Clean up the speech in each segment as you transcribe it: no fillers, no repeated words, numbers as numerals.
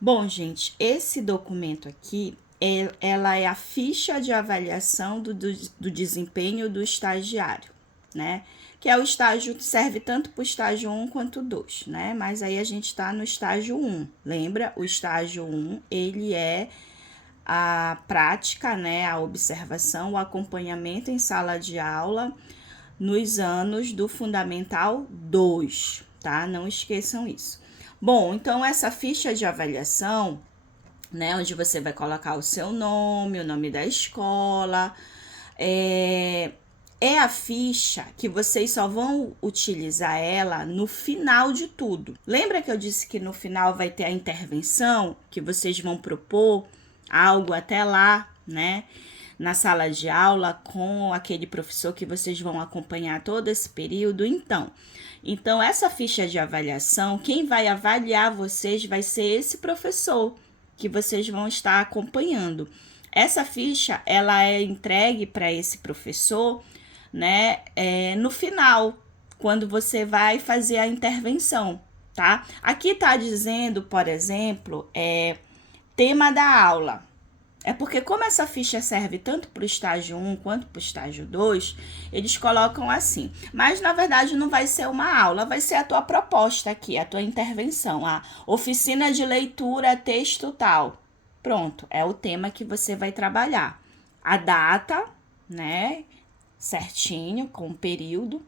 Bom, gente, esse documento aqui, ela é a ficha de avaliação do desempenho do estagiário, né? Que é o estágio, serve tanto para o estágio 1 quanto o 2, né? Mas aí a gente está no estágio 1. Lembra? O estágio 1, ele é a prática, né? A observação, o acompanhamento em sala de aula nos anos do Fundamental 2, tá? Não esqueçam isso. Bom, então essa ficha de avaliação, né, onde você vai colocar o seu nome, o nome da escola, é a ficha que vocês só vão utilizar ela no final de tudo. Lembra que eu disse que no final vai ter a intervenção, que vocês vão propor algo até lá, né? Na sala de aula com aquele professor que vocês vão acompanhar todo esse período. Então essa ficha de avaliação, quem vai avaliar vocês vai ser esse professor que vocês vão estar acompanhando. Essa ficha, ela é entregue para esse professor, né, no final, quando você vai fazer a intervenção, tá? Aqui tá dizendo, por exemplo, tema da aula. É porque como essa ficha serve tanto para o estágio 1 quanto para o estágio 2, eles colocam assim. Mas, na verdade, não vai ser uma aula, vai ser a tua proposta aqui, a tua intervenção. A oficina de leitura, texto tal. Pronto, é o tema que você vai trabalhar. A data, né, certinho, com o período.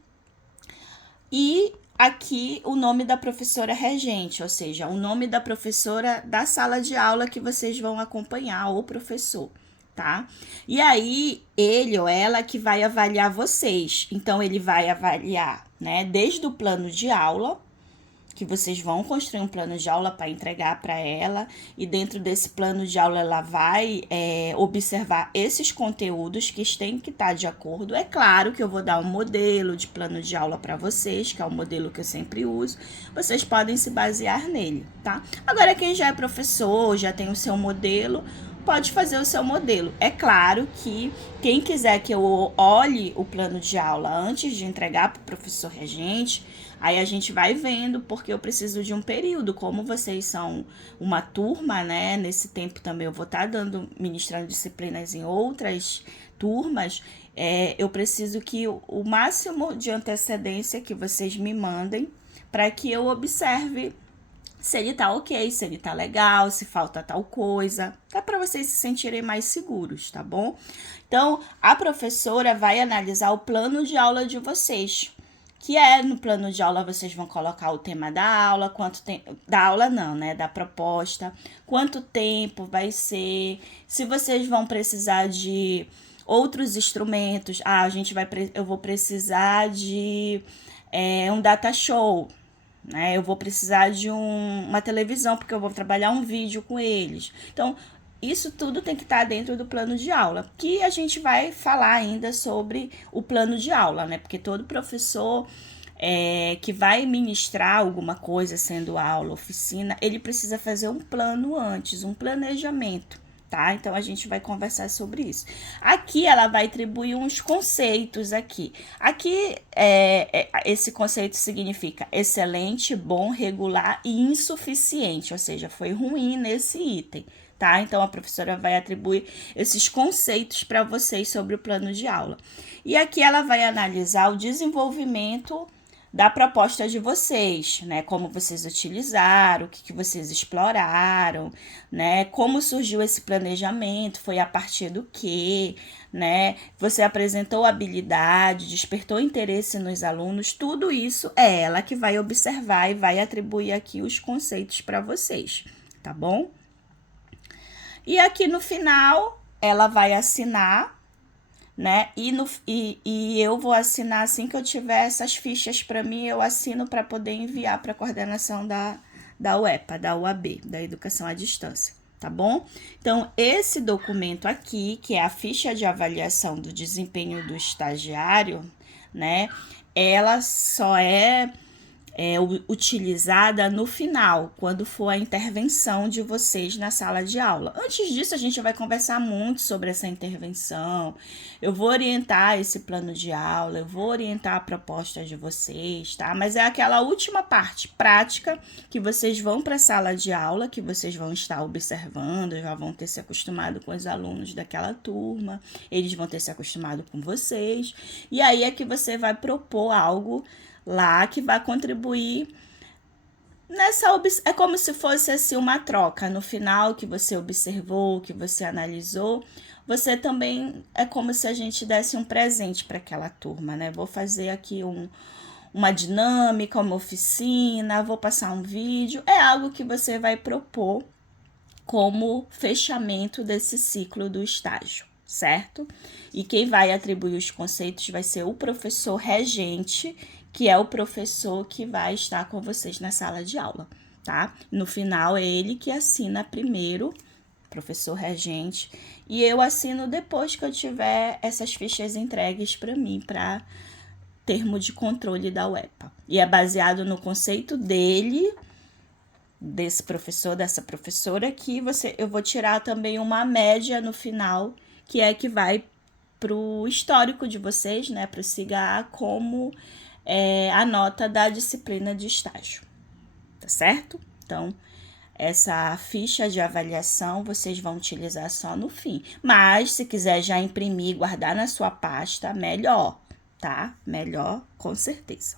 E aqui o nome da professora regente, ou seja, o nome da professora da sala de aula que vocês vão acompanhar, ou professor, tá? E aí, ele ou ela que vai avaliar vocês. Então, ele vai avaliar, né, desde o plano de aula, que vocês vão construir um plano de aula para entregar para ela, e dentro desse plano de aula ela vai observar esses conteúdos que têm que estar de acordo. É claro que eu vou dar um modelo de plano de aula para vocês, que é o modelo que eu sempre uso, vocês podem se basear nele, tá? Agora, quem já é professor, já tem o seu modelo, pode fazer o seu modelo. É claro que quem quiser que eu olhe o plano de aula antes de entregar para o professor regente, aí a gente vai vendo, porque eu preciso de um período. Como vocês são uma turma, né? Nesse tempo também eu vou estar ministrando disciplinas em outras turmas. Eu preciso que o máximo de antecedência que vocês me mandem para que eu observe se ele tá ok, se ele tá legal, se falta tal coisa. É para vocês se sentirem mais seguros, tá bom? Então, a professora vai analisar o plano de aula de vocês. Que no plano de aula vocês vão colocar o tema da aula, quanto tempo. Da aula não, né? Da proposta, quanto tempo vai ser, se vocês vão precisar de outros instrumentos. Eu vou precisar de um data show, né? Eu vou precisar de uma televisão, porque eu vou trabalhar um vídeo com eles. Então, isso tudo tem que estar dentro do plano de aula, que a gente vai falar ainda sobre o plano de aula, né? Porque todo professor que vai ministrar alguma coisa, sendo aula, oficina, ele precisa fazer um plano antes, um planejamento. Tá? Então a gente vai conversar sobre isso. Aqui ela vai atribuir uns conceitos aqui. Aqui esse conceito significa excelente, bom, regular e insuficiente, ou seja, foi ruim nesse item. Tá? Então a professora vai atribuir esses conceitos para vocês sobre o plano de aula. E aqui ela vai analisar o desenvolvimento da proposta de vocês, né? Como vocês utilizaram, o que vocês exploraram, né? Como surgiu esse planejamento, foi a partir do quê, né? Você apresentou habilidade, despertou interesse nos alunos, tudo isso é ela que vai observar e vai atribuir aqui os conceitos para vocês, tá bom? E aqui no final, ela vai assinar, né? E eu vou assinar assim que eu tiver essas fichas para mim, eu assino para poder enviar para a coordenação da UEPA, da UAB, da Educação à Distância, tá bom? Então, esse documento aqui, que é a ficha de avaliação do desempenho do estagiário, né? Ela só é utilizada no final, quando for a intervenção de vocês na sala de aula. Antes disso, a gente vai conversar muito sobre essa intervenção. Eu vou orientar esse plano de aula, eu vou orientar a proposta de vocês, tá? Mas é aquela última parte prática que vocês vão para a sala de aula, que vocês vão estar observando, já vão ter se acostumado com os alunos daquela turma, eles vão ter se acostumado com vocês, e aí é que você vai propor algo lá que vai contribuir nessa. É como se fosse assim uma troca. No final que você observou, que você analisou, você também é como se a gente desse um presente para aquela turma, né? Vou fazer aqui uma dinâmica, uma oficina, vou passar um vídeo. É algo que você vai propor como fechamento desse ciclo do estágio, certo? E quem vai atribuir os conceitos vai ser o professor regente, que é o professor que vai estar com vocês na sala de aula, tá? No final, é ele que assina primeiro, professor regente, e eu assino depois que eu tiver essas fichas entregues para mim, para termo de controle da UEPA. E é baseado no conceito dele, desse professor, dessa professora, que eu vou tirar também uma média no final, que é que vai para o histórico de vocês, né, para o CIGA, como a nota da disciplina de estágio, tá certo? Então, essa ficha de avaliação vocês vão utilizar só no fim. Mas, se quiser já imprimir e guardar na sua pasta, melhor, tá? Melhor, com certeza.